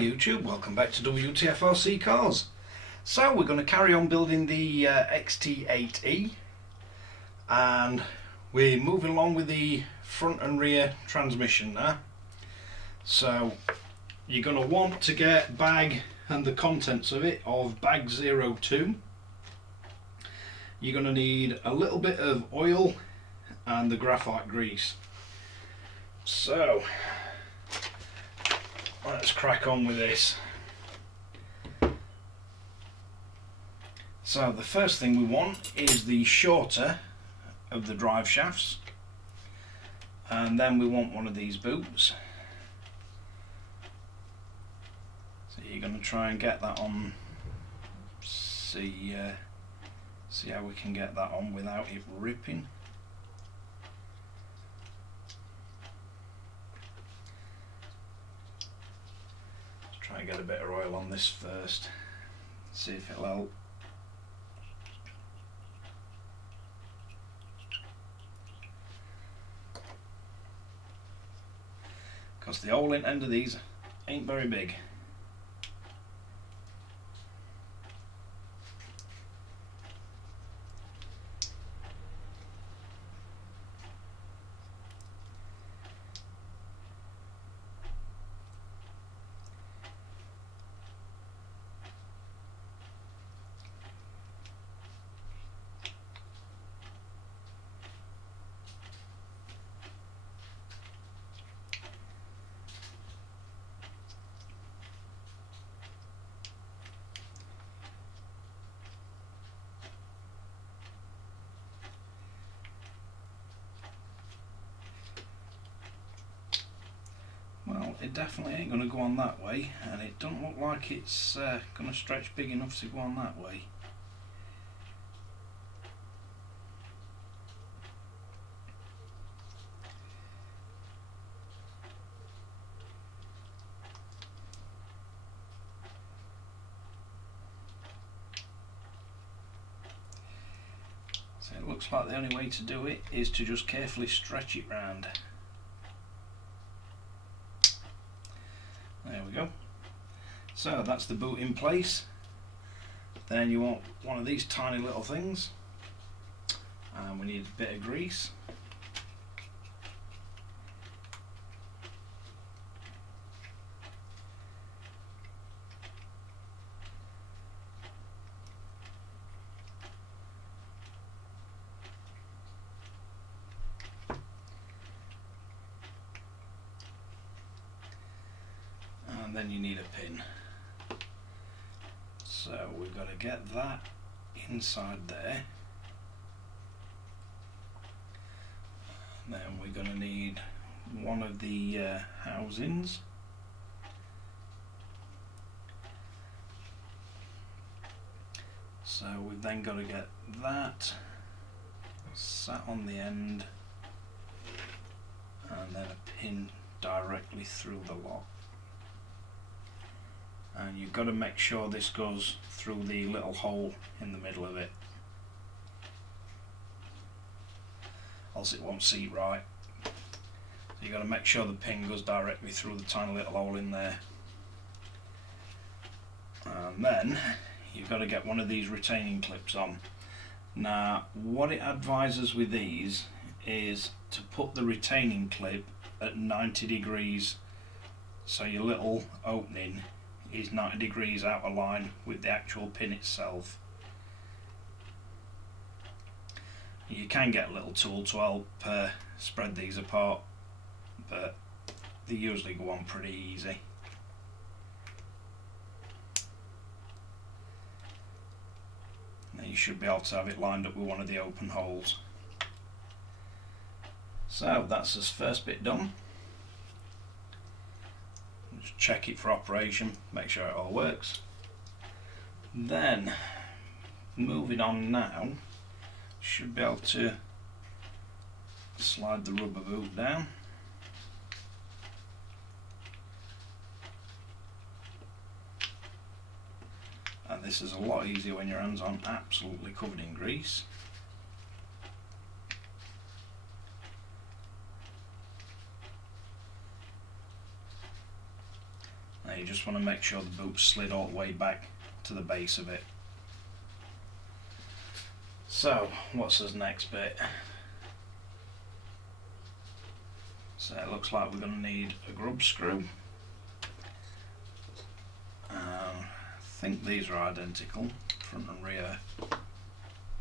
Hi YouTube, welcome back to Wtf Rc Cars. So we're going to carry on building the XT8E, and we're moving along with the front and rear transmission now. So you're going to want to get bag and the contents of it of bag 02. You're going to need a little bit of oil and the graphite grease. So let's crack on with this. So the first thing we want is the shorter of the drive shafts, and then we want one of these boots. So you're going to try and get that on, see how we can get that on without it ripping. Try and get a bit of oil on this first, see if it'll help. Because the hole in end of these ain't very big. Well, it definitely ain't going to go on that way, and it don't look like it's going to stretch big enough to go on that way. So it looks like the only way to do it is to just carefully stretch it round. There we go. So that's the boot in place. Then you want one of these tiny little things, and we need a bit of grease. And then you need a pin. So we've got to get that inside there. And then we're going to need one of the housings. So we've then got to get that sat on the end, and then a pin directly through the lock. And you've got to make sure this goes through the little hole in the middle of it, else it won't seat right. So you've got to make sure the pin goes directly through the tiny little hole in there. And then you've got to get one of these retaining clips on. Now what it advises with these is to put the retaining clip at 90 degrees, so your little opening is 90 degrees out of line with the actual pin itself. You can get a little tool to help spread these apart, but they usually go on pretty easy. Now you should be able to have it lined up with one of the open holes. So that's this first bit done. Just check it for operation, make sure it all works. Then moving on now, should be able to slide the rubber boot down. And this is a lot easier when your hands aren't absolutely covered in grease. you just want to make sure the boot's slid all the way back to the base of it. So what's this next bit? So it looks like we're going to need a grub screw. I think these are identical, front and rear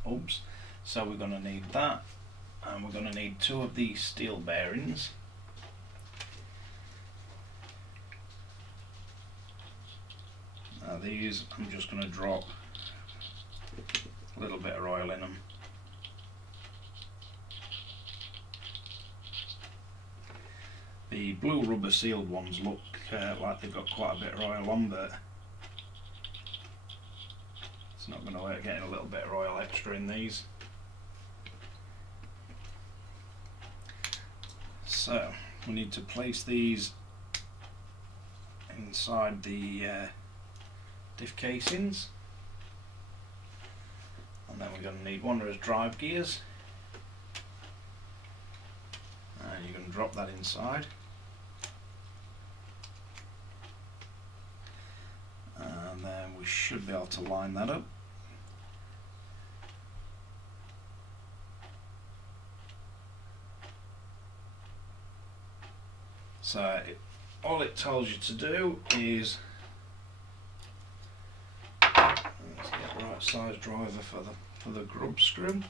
hubs. So we're going to need that, and we're going to need 2 of these steel bearings. Now these, I'm just going to drop a little bit of oil in them. The blue rubber sealed ones look like they've got quite a bit of oil on, but it's not going to hurt getting a little bit of oil extra in these. So we need to place these inside the diff casings, and then we're going to need one of those drive gears, and you're going to drop that inside, and then we should be able to line that up. So all it tells you to do is, let's get the right size driver for the grub screw.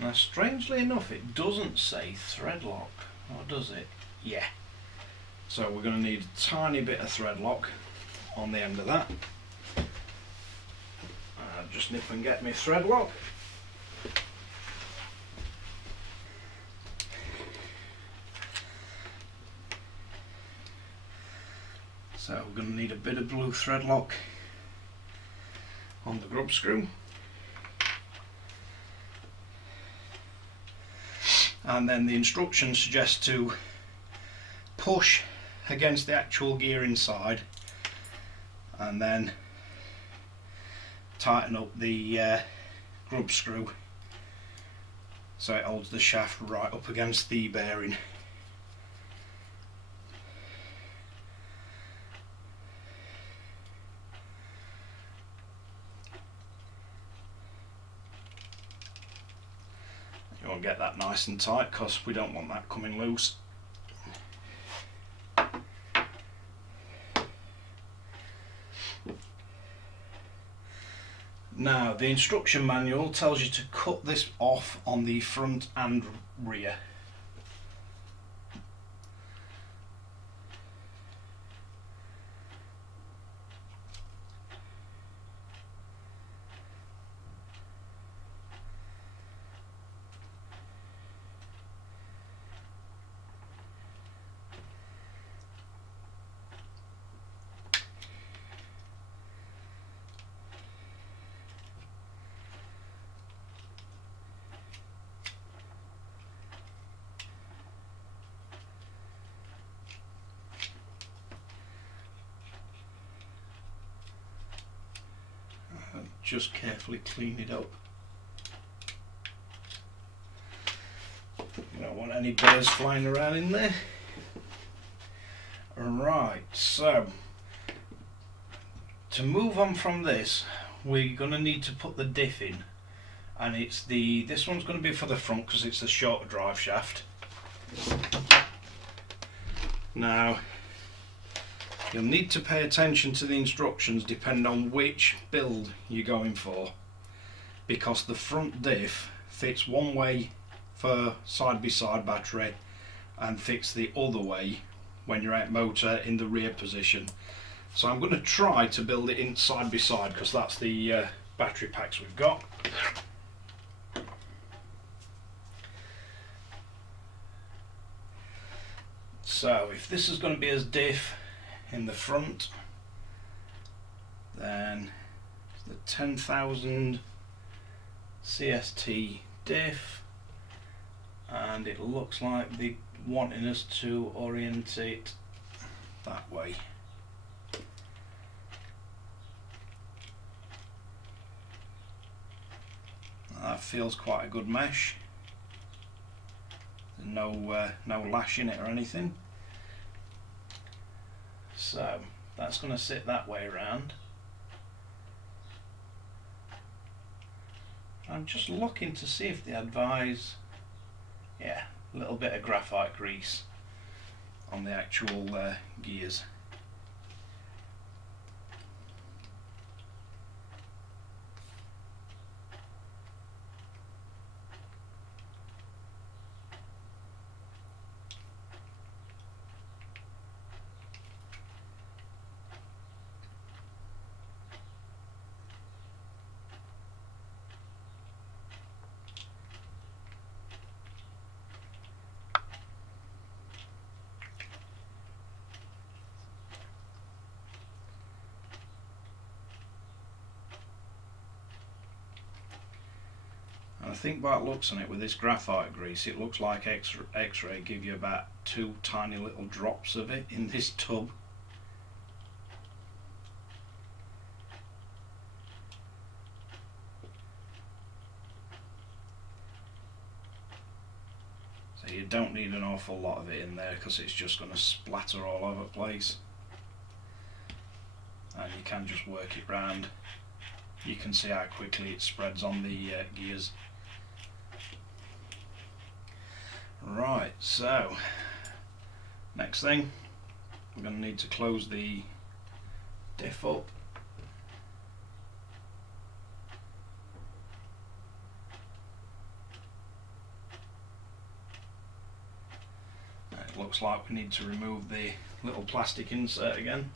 Now strangely enough it doesn't say thread lock, or does it? Yeah. So we're going to need a tiny bit of thread lock on the end of that. Just nip and get my thread lock. So we're going to need a bit of blue thread lock on the grub screw, and then the instructions suggest to push against the actual gear inside and then tighten up the grub screw so it holds the shaft right up against the bearing. You want to get that nice and tight because we don't want that coming loose. Now the instruction manual tells you to cut this off on the front and rear. Just carefully clean it up. You don't want any birds flying around in there. Right, so to move on from this, we're going to need to put the diff in, and this one's going to be for the front because it's the shorter drive shaft. Now you'll need to pay attention to the instructions depending on which build you're going for, because the front diff fits one way for side-by-side battery and fits the other way when you're out motor in the rear position. So I'm going to try to build it in side-by-side because that's the battery packs we've got. So if this is going to be as diff in the front, then the 10,000 CST diff, and it looks like they're wanting us to orientate that way. That feels quite a good mesh. There's no lash in it or anything. So that's going to sit that way around. I'm just looking to see if they advise, yeah, a little bit of graphite grease on the actual gears. I think by the looks on it, with this graphite grease, it looks like Xray give you about 2 tiny little drops of it in this tub. So you don't need an awful lot of it in there because it's just going to splatter all over the place. And you can just work it round. You can see how quickly it spreads on the gears. Right, so next thing, we're going to need to close the diff up. It looks like we need to remove the little plastic insert again.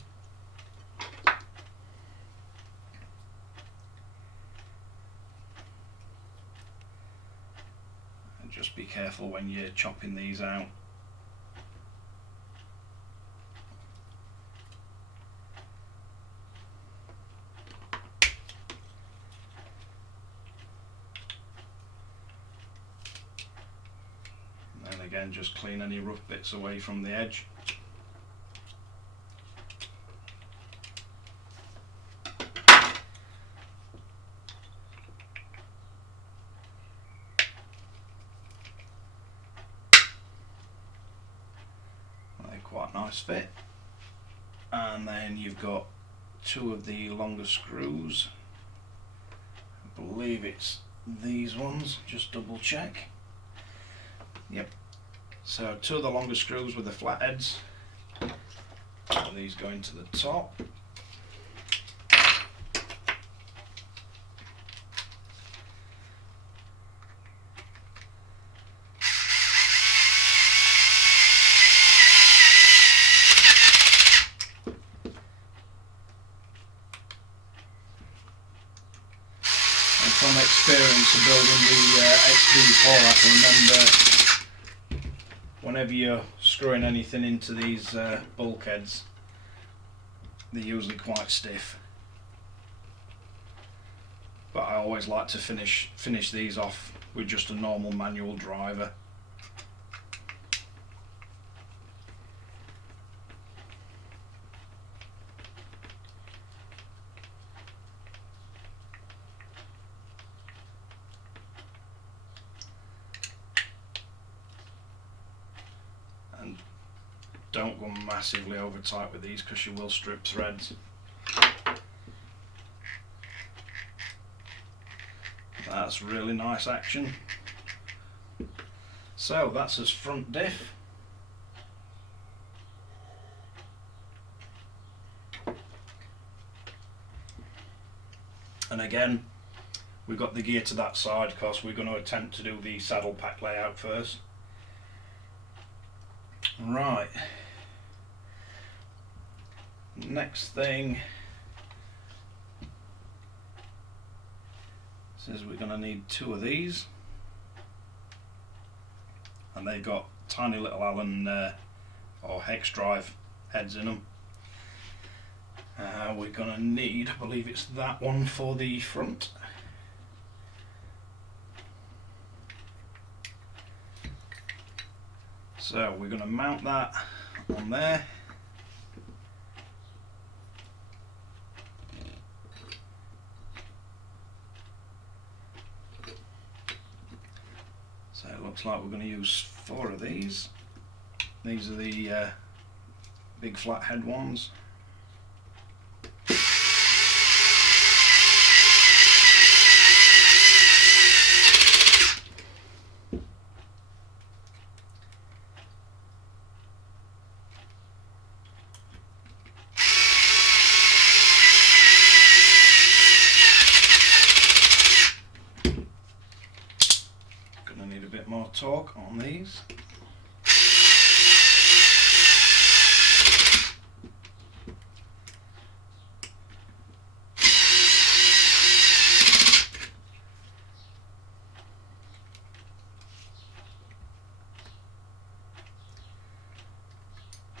Just be careful when you're chopping these out. And then again, just clean any rough bits away from the edge. Quite nice fit. And then you've got 2 of the longer screws. I believe it's these ones, just double check. Yep. So 2 of the longer screws with the flatheads. And these go into the top. From experience of building the XT4, I can remember whenever you're screwing anything into these bulkheads, they're usually quite stiff. But I always like to finish these off with just a normal manual driver. And don't go massively over tight with these because you will strip threads. That's really nice action. So that's his front diff. And again, we've got the gear to that side because we're going to attempt to do the saddle pack layout first. Right, next thing says we're going to need 2 of these, and they've got tiny little Allen or hex drive heads in them. We're going to need, I believe it's that one for the front. So we're going to mount that on there. So it looks like we're going to use 4 of these. These are the big flathead ones. Gonna need a bit more torque on these.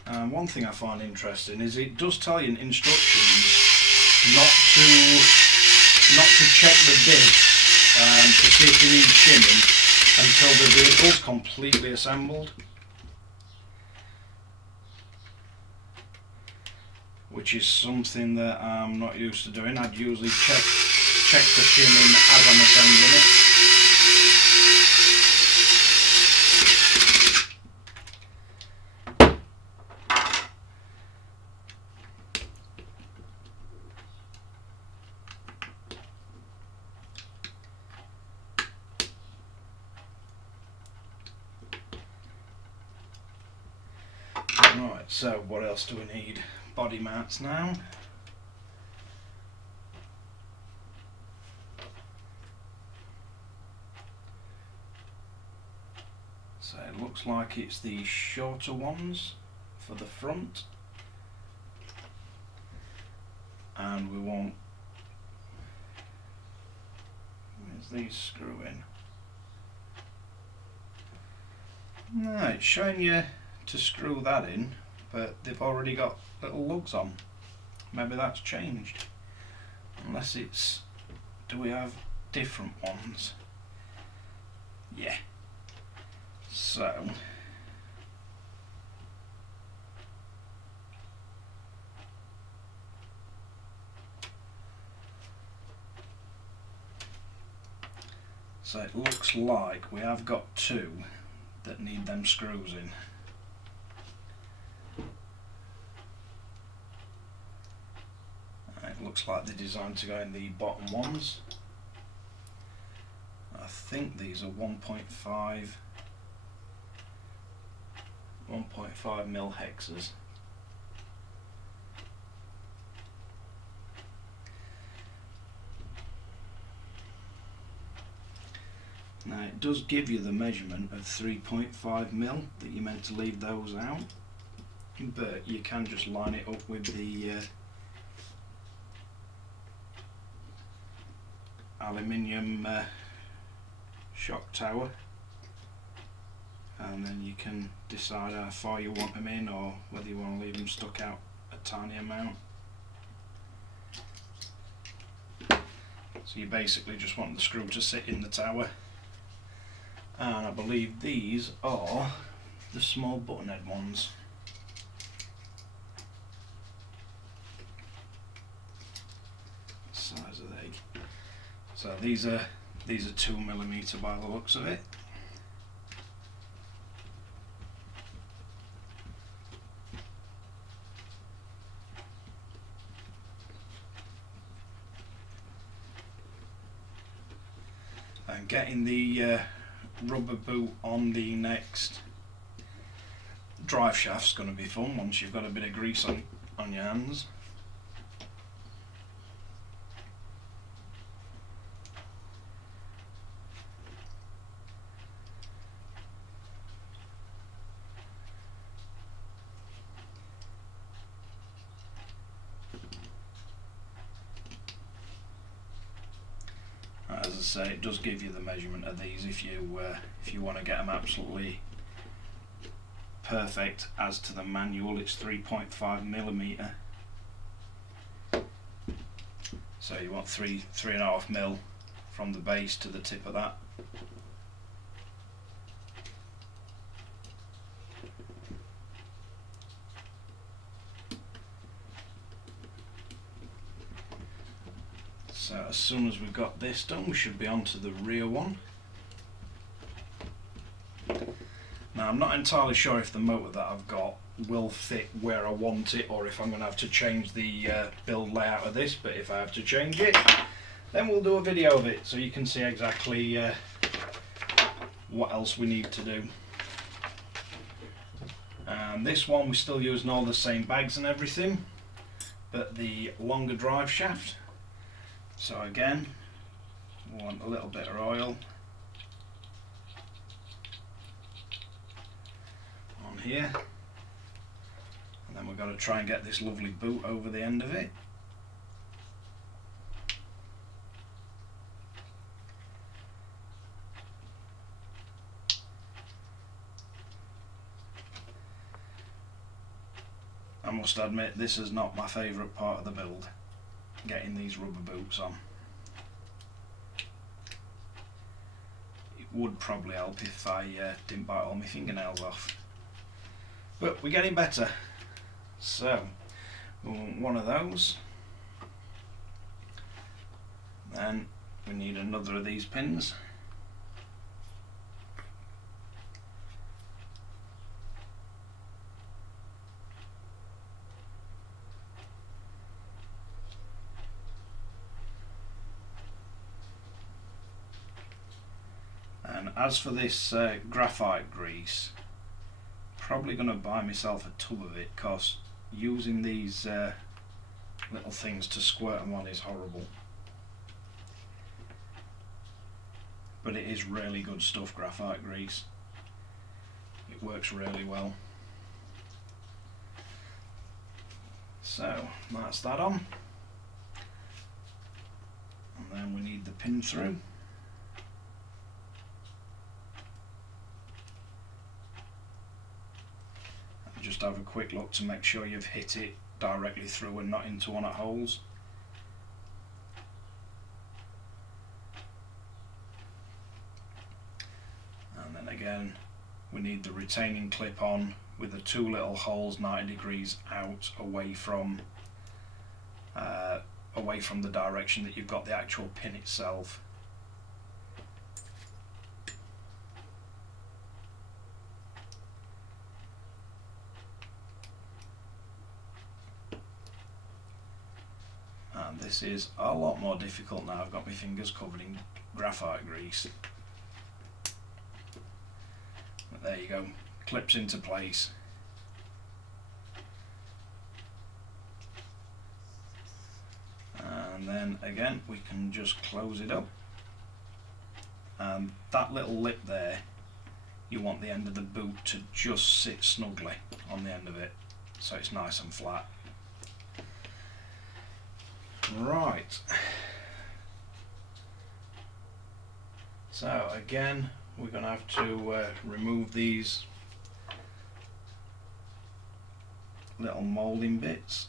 And one thing I find interesting is it does tell you in instructions not to check the diff to see if you need shimming until the vehicle's completely assembled, which is something that I'm not used to doing. I'd usually check the shimming as I'm assembling it. Right, so what else do we need? Body mounts now. So it looks like it's the shorter ones for the front, and we want, where's these screw in? No, it's showing you to screw that in, but they've already got little lugs on. Maybe that's changed, unless it's, do we have different ones? Yeah, so it looks like we have got 2 that need them screws in. It looks like they're designed to go in the bottom ones. I think these are 1.5 mil hexes. Now it does give you the measurement of 3.5 mil that you're meant to leave those out, but you can just line it up with the aluminium shock tower, and then you can decide how far you want them in, or whether you want to leave them stuck out a tiny amount. So you basically just want the screw to sit in the tower, and I believe these are the small button head ones. Size of the egg. So these are 2mm by the looks of it. And getting the rubber boot on the next drive shaft's going to be fun once you've got a bit of grease on your hands. As I say, it does give you the measurement of these if you want to get them absolutely perfect. As to the manual, it's 3.5mm. So you want 3.5 mil from the base to the tip of that. So as soon as we've got this done, we should be on to the rear one. Now I'm not entirely sure if the motor that I've got will fit where I want it, or if I'm going to have to change the build layout of this, but if I have to change it, then we'll do a video of it so you can see exactly what else we need to do. And this one we're still using all the same bags and everything, but the longer drive shaft. So again, we want a little bit of oil on here, and then we're going to try and get this lovely boot over the end of it. I must admit, this is not my favourite part of the build, getting these rubber boots on. It would probably help if I didn't bite all my fingernails off, but we're getting better. So we want one of those, then we need another of these pins. And as for this graphite grease, probably going to buy myself a tub of it, because using these little things to squirt them on is horrible. But it is really good stuff, graphite grease. It works really well. So that's that on. And then we need the pin through. Just have a quick look to make sure you've hit it directly through and not into one of the holes. And then again, we need the retaining clip on with the two little holes 90 degrees out away from the direction that you've got the actual pin itself. And this is a lot more difficult now. I've got my fingers covered in graphite grease. But there you go, clips into place. And then again, we can just close it up. And that little lip there, you want the end of the boot to just sit snugly on the end of it, so it's nice and flat. Right, so again we're going to have to remove these little moulding bits.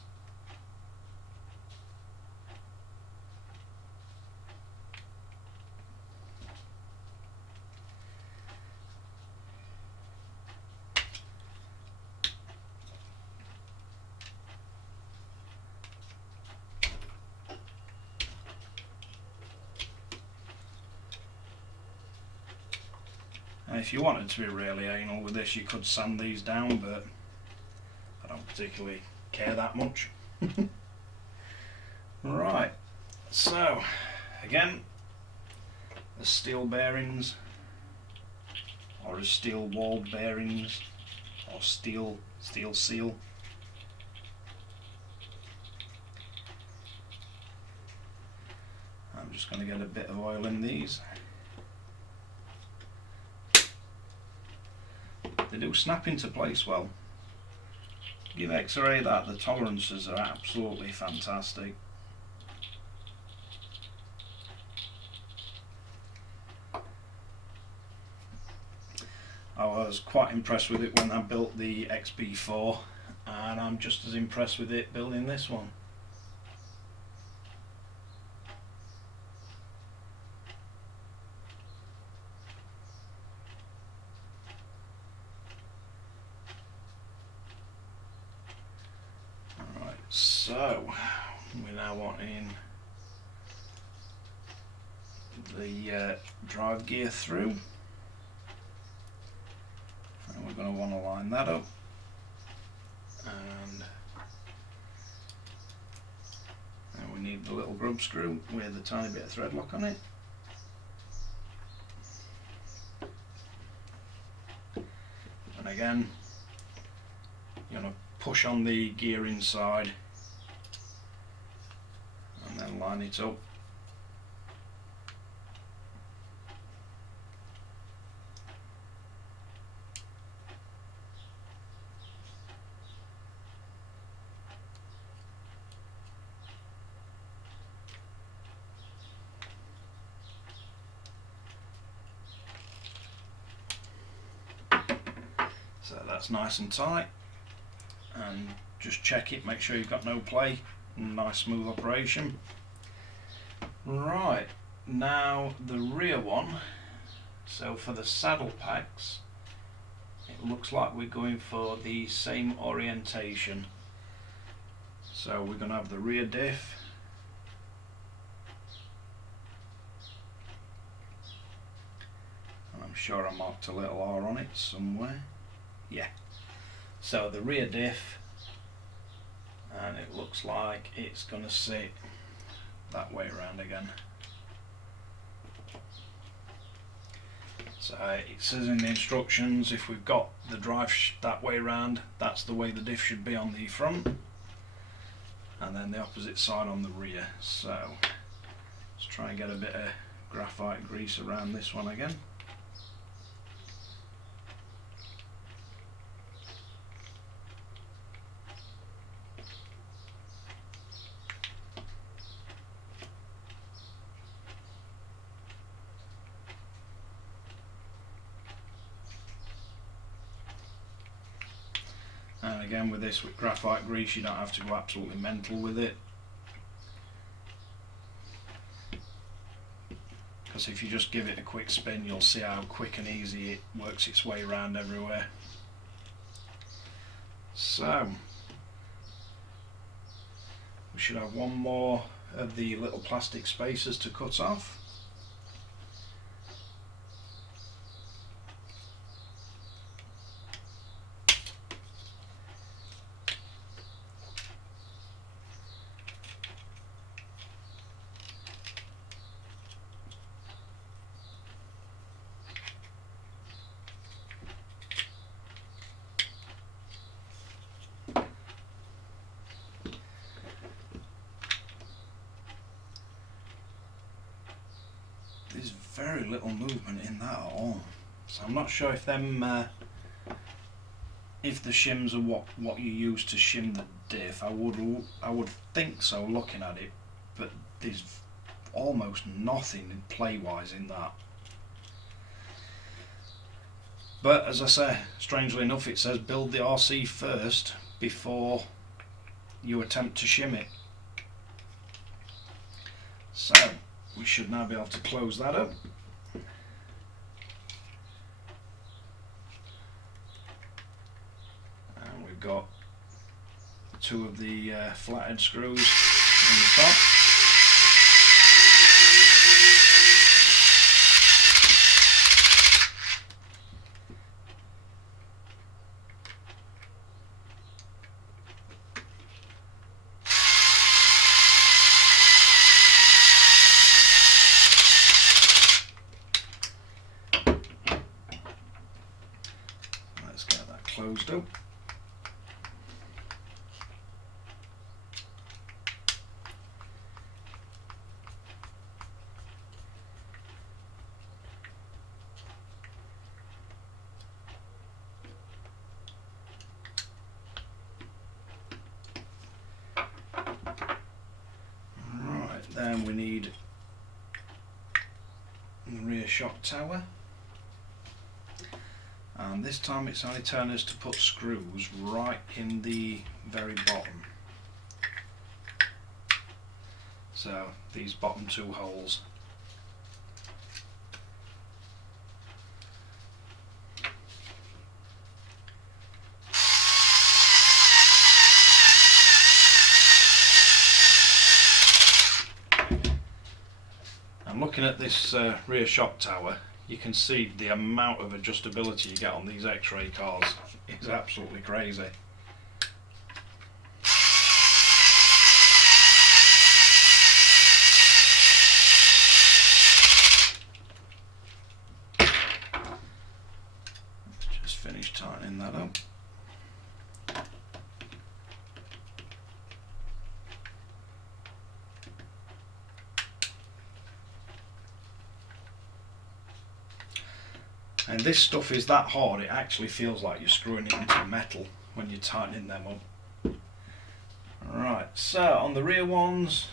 And if you wanted to be really anal with this, you could sand these down, but I don't particularly care that much. Right, so again, the steel bearings, or as steel walled bearings, or steel seal. I'm just going to get a bit of oil in these. They do snap into place well. Give Xray that, the tolerances are absolutely fantastic. I was quite impressed with it when I built the XB4, and I'm just as impressed with it building this one. So we now want in the drive gear through, and we're we're going to want to line that up, and we need the little grub screw with a tiny bit of thread lock on it. And again, you're going to push on the gear inside and then line it up. So that's nice and tight, and just check it, make sure you've got no play, nice smooth operation. Right, now the rear one, so for the saddle packs it looks like we're going for the same orientation. So we're going to have the rear diff, and I'm sure I marked a little R on it somewhere. Yeah, so the rear diff, and it looks like it's going to sit that way around again. So it says in the instructions, if we've got the drive that way around, that's the way the diff should be on the front, and then the opposite side on the rear. So let's try and get a bit of graphite grease around this one again. And again, with this, with graphite grease, you don't have to go absolutely mental with it, because if you just give it a quick spin, you'll see how quick and easy it works its way around everywhere. So we should have one more of the little plastic spacers to cut off. There's very little movement in that at all, so I'm not sure if them if the shims are what you use to shim the diff. I would think so, looking at it, but there's almost nothing play wise in that. But as I say, strangely enough, it says build the RC first before you attempt to shim it. So we should now be able to close that up. And we've got two of the flathead screws in the top. Closed up. Right, then we need the rear shock tower. And this time it's only telling us to put screws right in the very bottom. So these bottom two holes. I'm looking at this rear shock tower. you can see the amount of adjustability you get on these Xray cars is absolutely crazy. Just finished tightening that up. And this stuff is that hard, it actually feels like you're screwing it into metal when you're tightening them up. Right, so on the rear ones,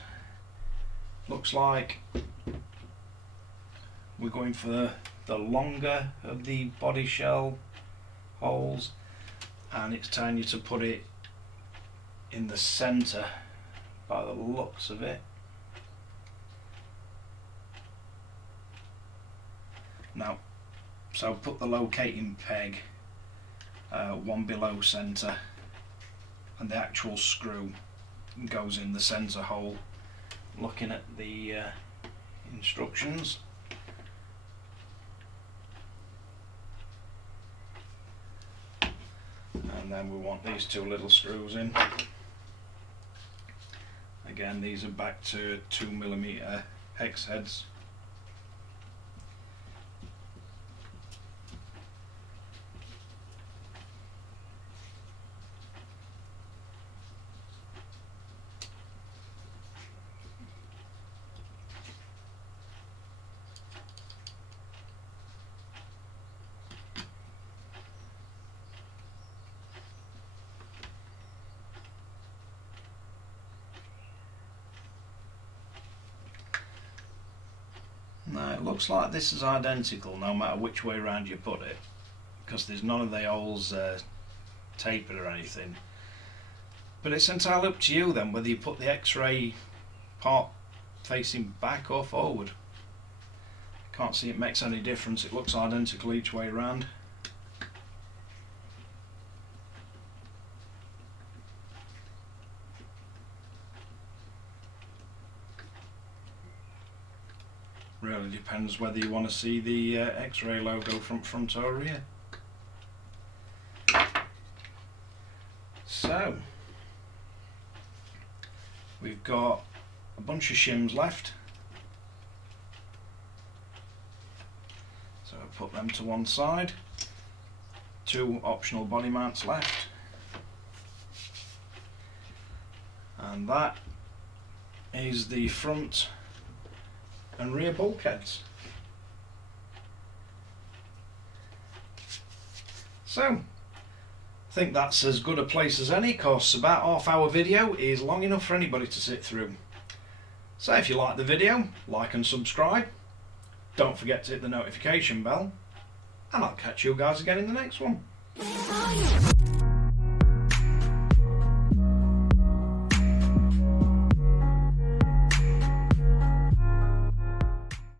looks like we're going for the longer of the body shell holes, and it's telling you to put it in the centre by the looks of it. Now, so put the locating peg one below centre, and the actual screw goes in the centre hole. Looking at the instructions, and then we want these two little screws in. Again, these are back to 2mm hex heads. Now it looks like this is identical no matter which way around you put it, because there's none of the holes tapered or anything. But it's entirely up to you then whether you put the Xray part facing back or forward. Can't see it makes any difference, it looks identical each way around. Really depends whether you want to see the Xray logo from front or rear. So we've got a bunch of shims left, so I'll put them to one side. Two optional body mounts left, and that is the front and rear bulkheads. So I think that's as good a place as any, cause about half-hour video is long enough for anybody to sit through. So if you like the video, like and subscribe. Don't forget to hit the notification bell, and I'll catch you guys again in the next one.